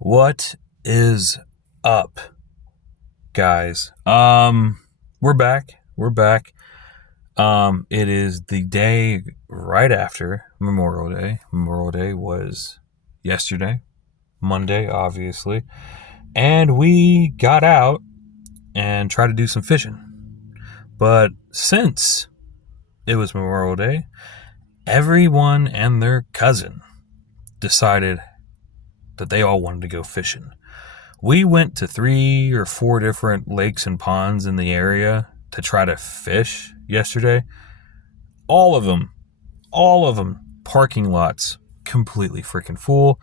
What is up, guys? We're back. We're back. It is the day right after Memorial Day. Memorial Day was yesterday, Monday, obviously. And we got out and tried to do some fishing. But since it was Memorial Day, everyone and their cousin decided that they all wanted to go fishing. We went to 3 or 4 different lakes and ponds in the area to try to fish yesterday. All of them, parking lots completely freaking full.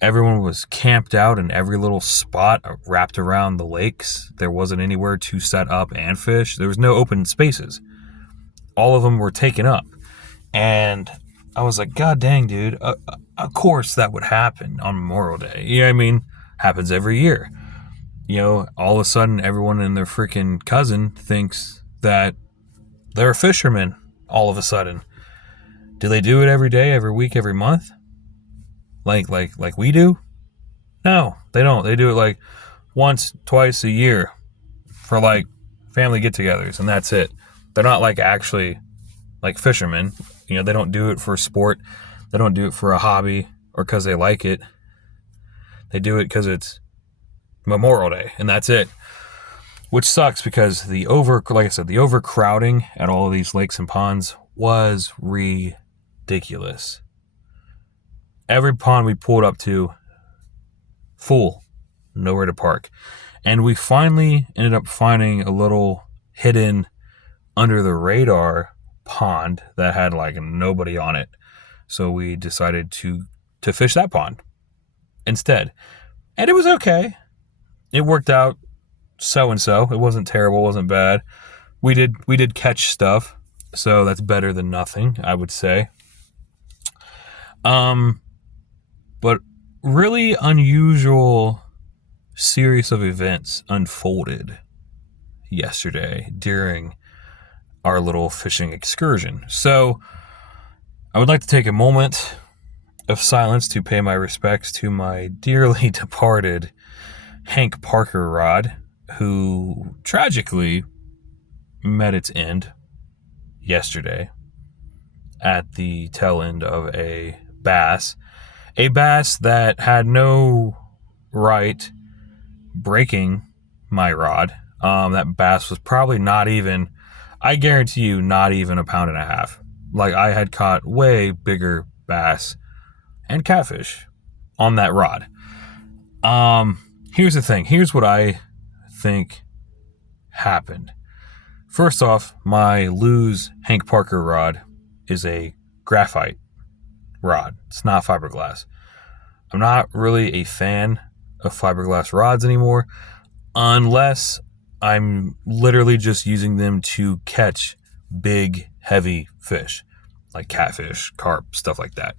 Everyone was camped out in every little spot wrapped around the lakes. There wasn't anywhere to set up and fish. There was no open spaces. All of them were taken up. And I was like, God dang, dude, of course that would happen on Memorial Day. You know what I mean? Happens every year. You know, all of a sudden everyone and their freaking cousin thinks that they're a fisherman all of a sudden. Do they do it every day, every week, every month? Like we do? No, they don't. They do it like once, twice a year for like family get-togethers, and that's it. They're not like actually like fishermen. You know, they don't do it for sport. They don't do it for a hobby or because they like it. They do it because it's Memorial Day, and that's it. Which sucks because the overcrowding at all of these lakes and ponds was ridiculous. Every pond we pulled up to, full, nowhere to park. And we finally ended up finding a little hidden under the radar pond that had like nobody on it. So we decided to fish that pond instead. And it was okay. It worked out so-and-so. It wasn't terrible, wasn't bad. We did catch stuff, so that's better than nothing, I would say. But really unusual series of events unfolded yesterday during our little fishing excursion. So I would like to take a moment of silence to pay my respects to my dearly departed Hank Parker rod, who tragically met its end yesterday at the tail end of a bass that had no right breaking my rod. That bass was probably not even, I guarantee you, not even a pound and a half. Like, I had caught way bigger bass and catfish on that rod. Here's the thing. Here's what I think happened. First off, my Lew's Hank Parker rod is a graphite rod. It's not fiberglass. I'm not really a fan of fiberglass rods anymore, unless I'm literally just using them to catch big, heavy fish, like catfish, carp, stuff like that.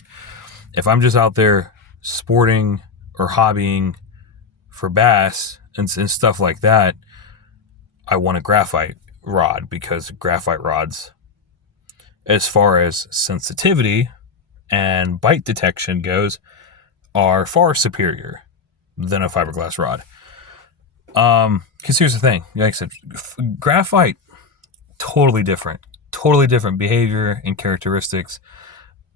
If I'm just out there sporting or hobbying for bass and stuff like that, I want a graphite rod, because graphite rods, as far as sensitivity and bite detection goes, are far superior than a fiberglass rod. Because here's the thing, like I said, graphite, totally different behavior and characteristics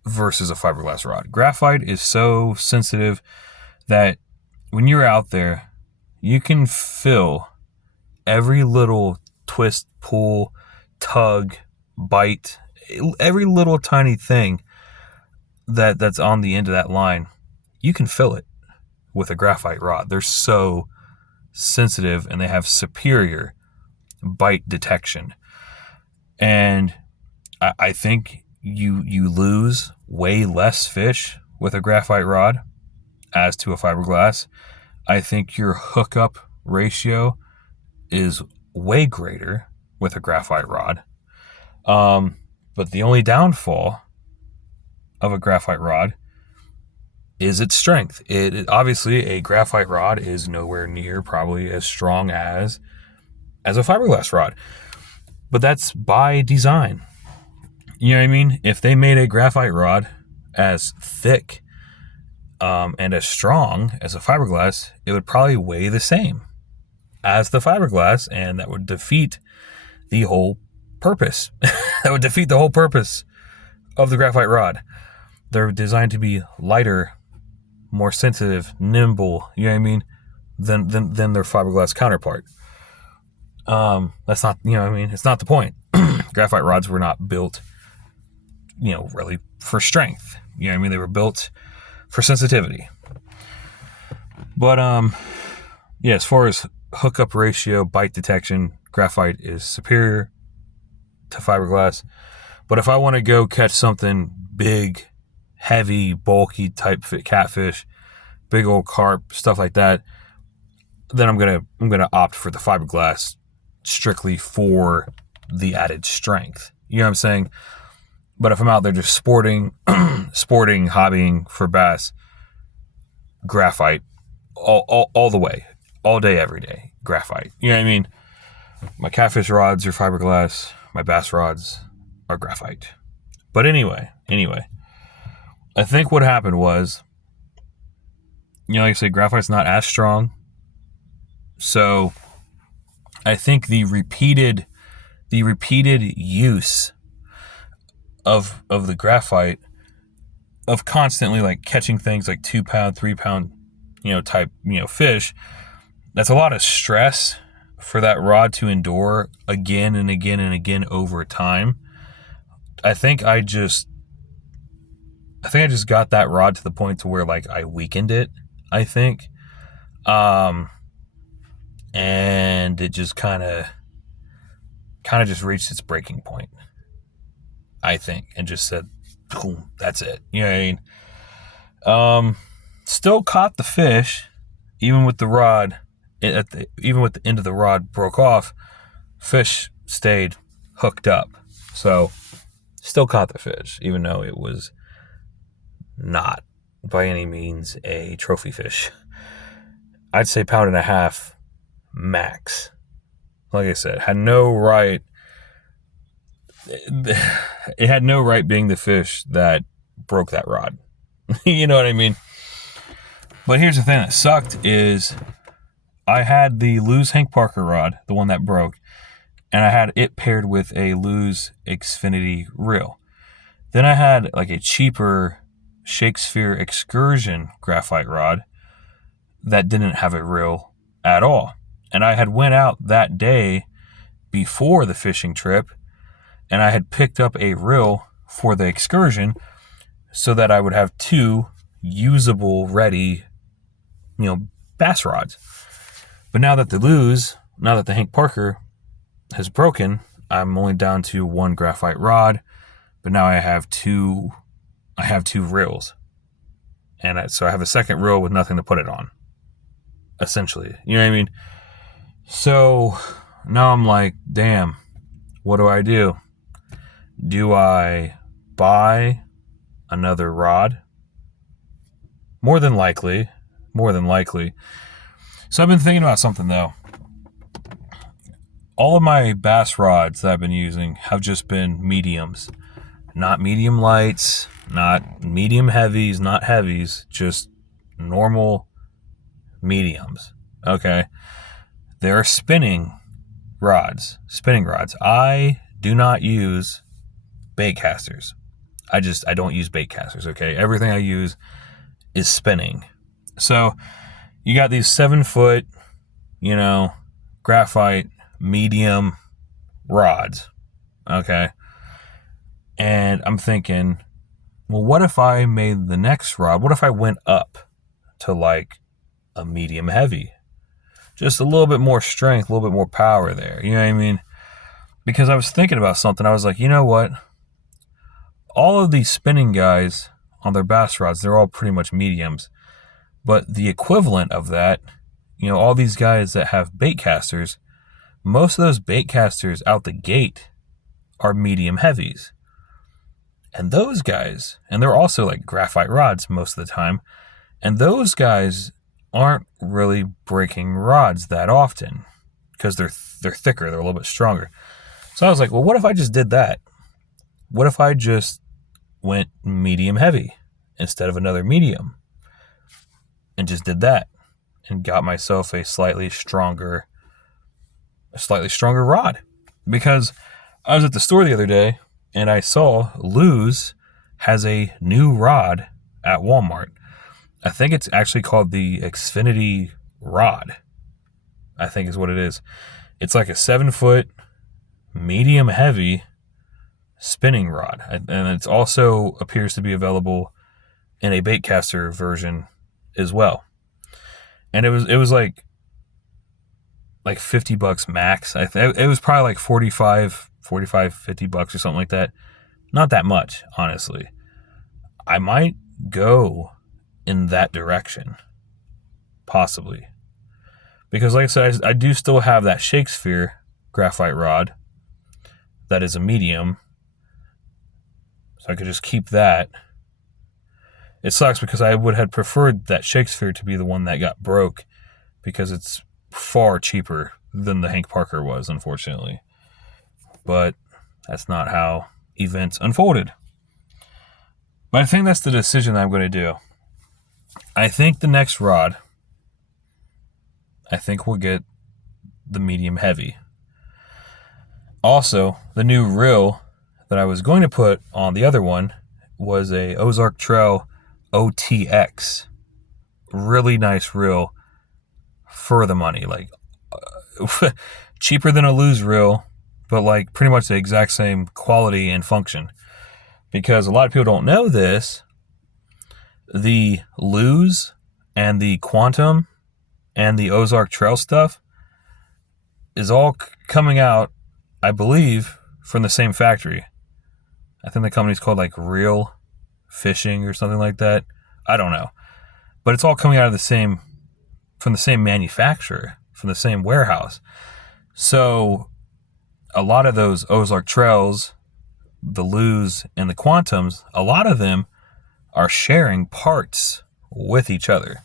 versus a fiberglass rod. Graphite is so sensitive that when you're out there, you can feel every little twist, pull, tug, bite, every little tiny thing that's on the end of that line. You can feel it with a graphite rod. They're so sensitive and they have superior bite detection. And I think you lose way less fish with a graphite rod as to a fiberglass. I think your hookup ratio is way greater with a graphite rod. But the only downfall of a graphite rod is its strength. It obviously, a graphite rod is nowhere near probably as strong as a fiberglass rod. But that's by design. You know what I mean? If they made a graphite rod as thick and as strong as a fiberglass, it would probably weigh the same as the fiberglass, and that would defeat the whole purpose. That would defeat the whole purpose of the graphite rod. They're designed to be lighter, more sensitive, nimble, you know what I mean, than their fiberglass counterpart. That's not, you know what I mean, it's not the point. Graphite rods were not built, you know, really for strength. You know what I mean? They were built for sensitivity. But yeah, as far as hookup ratio, bite detection, graphite is superior to fiberglass. But if I want to go catch something big, heavy, bulky type catfish, big old carp, stuff like that, then I'm gonna opt for the fiberglass strictly for the added strength. You know what I'm saying? But if I'm out there just sporting, hobbying for bass, graphite all the way, all day, every day, graphite. You know what I mean? My catfish rods are fiberglass. My bass rods are graphite. But anyway, I think what happened was, you know, like I said, graphite's not as strong. So I think the repeated use of the graphite, of constantly like catching things like 2 pound, 3 pound, you know, type, you know, fish, that's a lot of stress for that rod to endure again and again and again over time. I think I just got that rod to the point to where like I weakened it, I think. And it just kind of just reached its breaking point, I think, and just said, boom, that's it. You know what I mean? Still caught the fish, even with the rod, even with the end of the rod broke off, fish stayed hooked up. So still caught the fish, even though it was not by any means a trophy fish. I'd say 1.5 pounds max. Like I said, had no right. It had no right being the fish that broke that rod. You know what I mean? But here's the thing that sucked is I had the Lew's Hank Parker rod, the one that broke, and I had it paired with a Lew's Xfinity reel. Then I had like a cheaper Shakespeare Excursion graphite rod that didn't have a reel at all. And I had went out that day before the fishing trip, and I had picked up a reel for the excursion so that I would have 2 usable, ready, you know, bass rods. But now that the Hank Parker has broken, I'm only down to 1 graphite rod, but now I have 2 reels. And so I have a second reel with nothing to put it on, essentially. You know what I mean? So now I'm like, damn, what do? Do I buy another rod? More than likely. So I've been thinking about something though. All of my bass rods that I've been using have just been mediums. Not medium lights, not medium heavies, not heavies, just normal mediums. Okay. They're spinning rods. I do not use bait casters. I don't use bait casters, okay? Everything I use is spinning. So you got these 7-foot, you know, graphite medium rods, okay? And I'm thinking, well, what if I made the next rod? What if I went up to like a medium heavy? Just a little bit more strength, a little bit more power there. You know what I mean? Because I was thinking about something. I was like, you know what? All of these spinning guys on their bass rods, they're all pretty much mediums. But the equivalent of that, you know, all these guys that have bait casters, most of those bait casters out the gate are medium heavies. And those guys, and they're also like graphite rods most of the time, and those guys aren't really breaking rods that often because they're thicker, they're a little bit stronger. So I was like, well, what if I just did that? What if I just went medium heavy instead of another medium? and just did that and got myself a slightly stronger rod. Because I was at the store the other day and I saw Lew's has a new rod at Walmart. I think it's actually called the Xfinity rod, I think is what it is. It's like a 7-foot, medium heavy spinning rod. And it also appears to be available in a baitcaster version as well. And it was like $50 max. It was probably like 45, $50 or something like that. Not that much, honestly. I might go in that direction, possibly. Because like I said, I do still have that Shakespeare graphite rod that is a medium. So I could just keep that. It sucks because I would have preferred that Shakespeare to be the one that got broke, because it's far cheaper than the Hank Parker was, unfortunately. But that's not how events unfolded. But I think that's the decision I'm going to do. I think the next rod, we'll get the medium heavy. Also, the new reel that I was going to put on the other one was a Ozark Trail OTX. Really nice reel for the money. Like, cheaper than a Lew's reel, but like pretty much the exact same quality and function. Because a lot of people don't know this, the Lew's and the Quantum and the Ozark Trail stuff is all coming out, I believe, from the same factory. I think the company's called like Real Fishing or something like that. I don't know. But it's all coming out of from the same manufacturer, from the same warehouse. So a lot of those Ozark Trails, the Lew's and the Quantums, a lot of them are sharing parts with each other.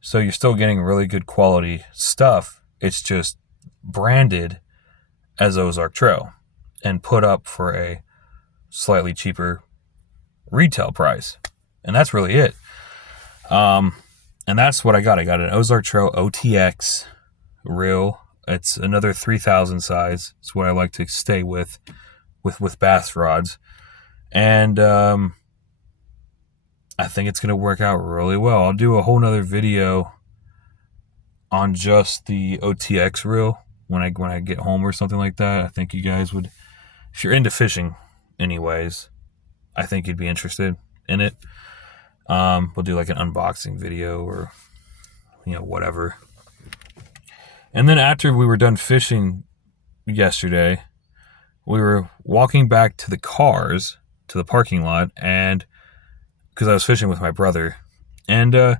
So you're still getting really good quality stuff. It's just branded as Ozark Trail and put up for a slightly cheaper retail price. And that's really it. And that's what I got. I got an Ozark Trail OTX reel. It's another 3,000 size. It's what I like to stay with bass rods. And I think it's going to work out really well. I'll do a whole nother video on just the OTX reel when I get home or something like that. I think you guys would, if you're into fishing anyways, I think you'd be interested in it. We'll do like an unboxing video or, whatever. And then after we were done fishing yesterday, we were walking back to the cars, to the parking lot, and because I was fishing with my brother, and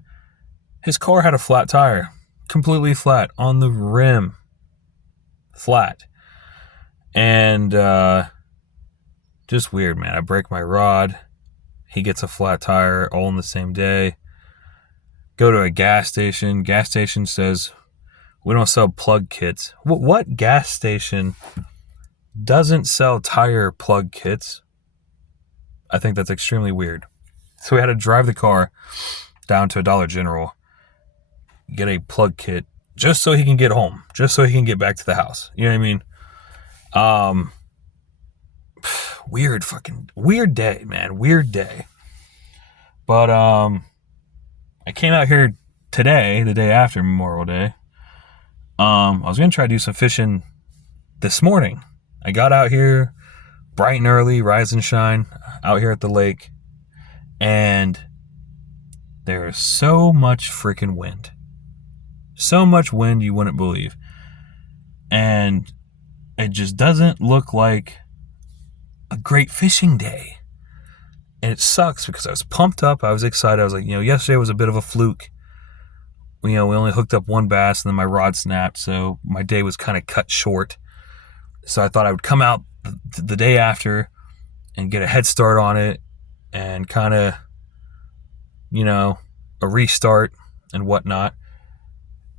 his car had a flat tire, completely flat on the rim, flat. And just weird, man. I break my rod, he gets a flat tire, all in the same day. Go to a gas station. Gas station says, we don't sell plug kits. What gas station doesn't sell tire plug kits? I think that's extremely weird. So we had to drive the car down to a Dollar General, get a plug kit, just so he can get home, just so he can get back to the house. You know what I mean? Weird day, man. Weird day. But I came out here today, the day after Memorial Day. I was going to try to do some fishing this morning. I got out here bright and early, rise and shine, out here at the lake. And there is so much freaking wind. So much wind you wouldn't believe. And it just doesn't look like a great fishing day. And it sucks because I was pumped up. I was excited. I was like, yesterday was a bit of a fluke. We only hooked up one bass and then my rod snapped. So my day was kind of cut short. So I thought I would come out the day after and get a head start on it and kind of, a restart and whatnot.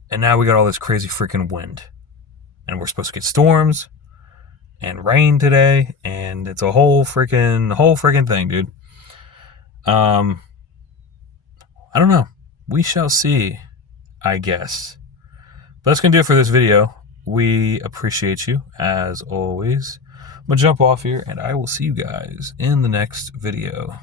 And now we got all this crazy freaking wind. And we're supposed to get storms and rain today. And it's a whole freaking thing, dude. I don't know. we shall see, I guess. But that's going to do it for this video. We appreciate you, as always. I'm going to jump off here, and I will see you guys in the next video.